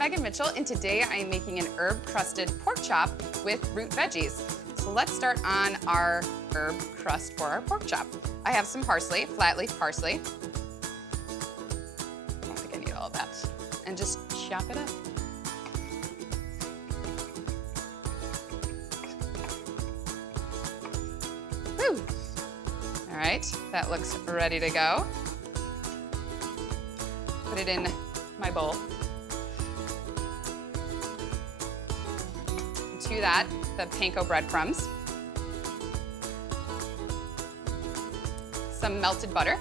Megan Mitchell, and today I am making an herb crusted pork chop with root veggies. So let's start on our herb crust for our pork chop. I have some parsley, flat leaf parsley. I don't think I need all of that. And just chop it up. Woo! All right, that looks ready to go. Put it in my bowl. To that, the panko breadcrumbs, some melted butter,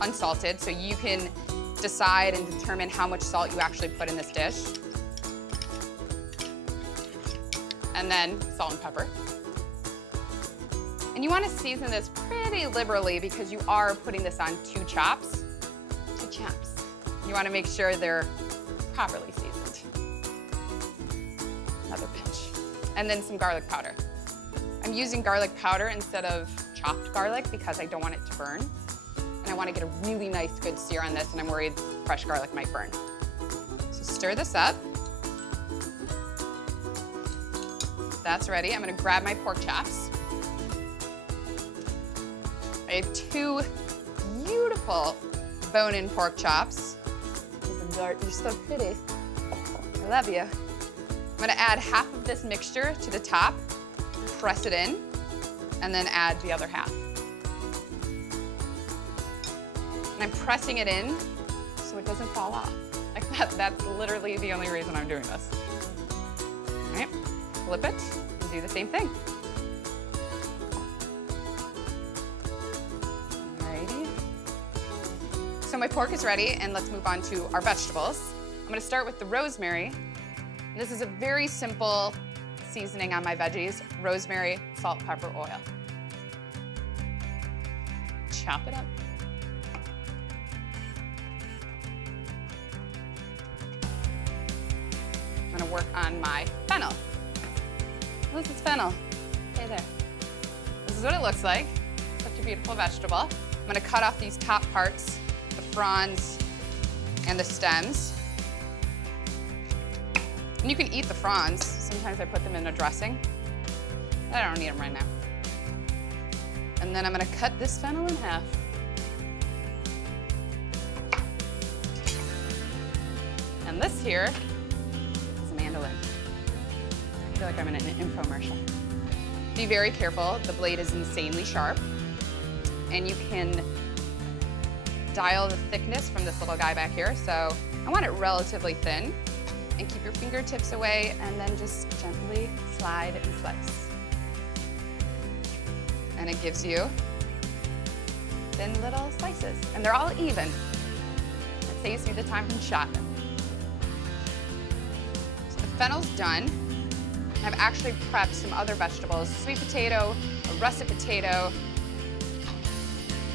unsalted, so you can decide and determine how much salt you actually put in this dish. And then salt and pepper. And you want to season this pretty liberally because you are putting this on two chops. You want to make sure they're properly seasoned. Another pinch. And then some garlic powder. I'm using garlic powder instead of chopped garlic because I don't want it to burn. And I want to get a really nice, good sear on this, and I'm worried fresh garlic might burn. So stir this up. That's ready. I'm going to grab my pork chops. I have two beautiful bone-in pork chops. You're so pretty. I love you. I'm gonna add half of this mixture to the top, press it in, and then add the other half. And I'm pressing it in so it doesn't fall off. Like that, that's literally the only reason I'm doing this. All right, flip it and do the same thing. So my pork is ready, and let's move on to our vegetables. I'm gonna start with the rosemary. And this is a very simple seasoning on my veggies: rosemary, salt, pepper, oil. Chop it up. I'm gonna work on my fennel. This is fennel. Hey there. This is what it looks like. Such a beautiful vegetable. I'm gonna cut off these top parts, the fronds and the stems. And you can eat the fronds. Sometimes I put them in a dressing. I don't need them right now. And then I'm gonna cut this fennel in half. And this here is a mandolin. I feel like I'm in an infomercial. Be very careful. The blade is insanely sharp. And you can dial the thickness from this little guy back here. So I want it relatively thin, and keep your fingertips away, and then just gently slide and slice. And it gives you thin little slices, and they're all even. It saves you the time from chopping. So the fennel's done. I've actually prepped some other vegetables: sweet potato, a russet potato,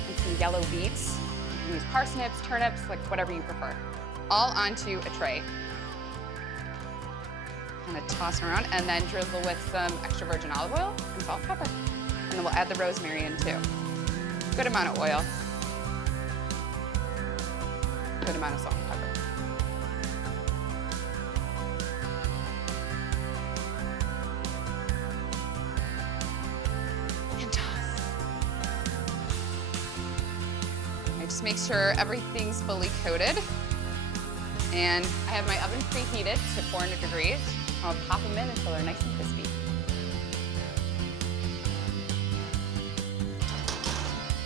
and some yellow beets. You can use parsnips, turnips, like whatever you prefer. All onto a tray. Kind of toss around, and then drizzle with some extra virgin olive oil and salt and pepper. And then we'll add the rosemary in too. Good amount of oil. Good amount of salt and pepper. And toss. Just make sure everything's fully coated. And I have my oven preheated to 400 degrees. I'll pop them in until they're nice and crispy.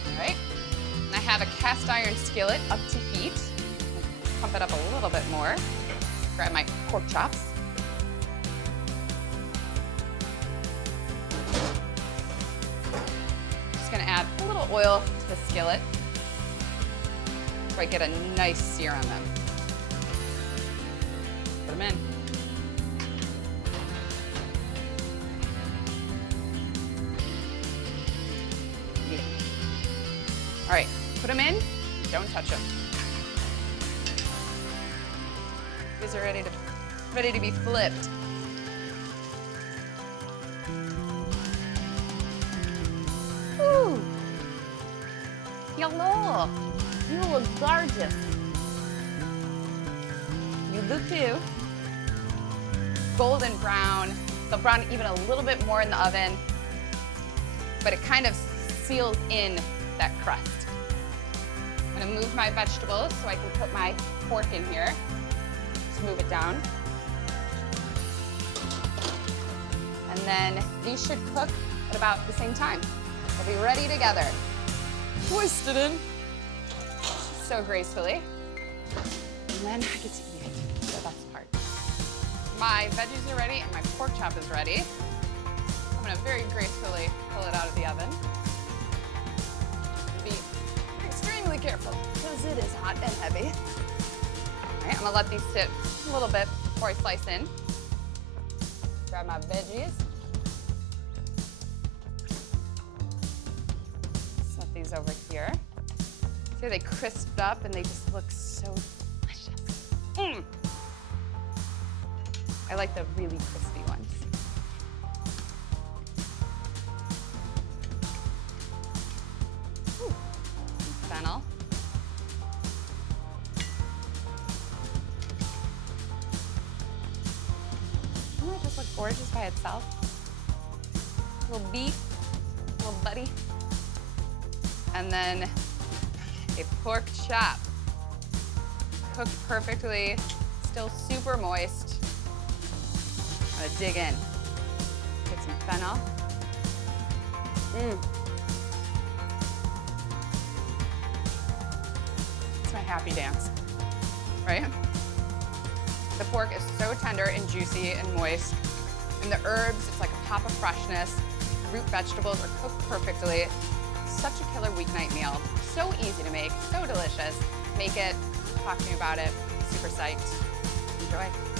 All right, and I have a cast iron skillet up to heat. Pump it up a little bit more. Grab my pork chops. Just gonna add a little oil to the skillet so I get a nice sear on them. Put them in. Yeah. All right, put them in, don't touch them. These are ready to be flipped. Ooh. Hello. You look gorgeous. You do too. golden brown. They'll brown even a little bit more in the oven, but it kind of seals in that crust. I'm gonna move my vegetables so I can put my pork in here. Just move it down. And then these should cook at about the same time. They'll be ready together. Twist it in so gracefully. And then I get to eat it, the best part. My veggies are ready and my pork chop is ready. I'm gonna very gracefully pull it out of the oven. Be extremely careful because it is hot and heavy. All right, I'm gonna let these sit a little bit before I slice in. Grab my veggies. Set these over here. See, they crisped up and they just look so delicious. Mm. I like the really crispy ones. Ooh. Some fennel. Doesn't that just look gorgeous by itself? A little beef, a little buddy. And then a pork chop. Cooked perfectly, still super moist. I'm gonna dig in. Get some fennel. It's my happy dance, right? The pork is so tender and juicy and moist. And the herbs, it's like a pop of freshness. Root vegetables are cooked perfectly. Such a killer weeknight meal. So easy to make, so delicious. Make it, talk to me about it. Super psyched. Enjoy.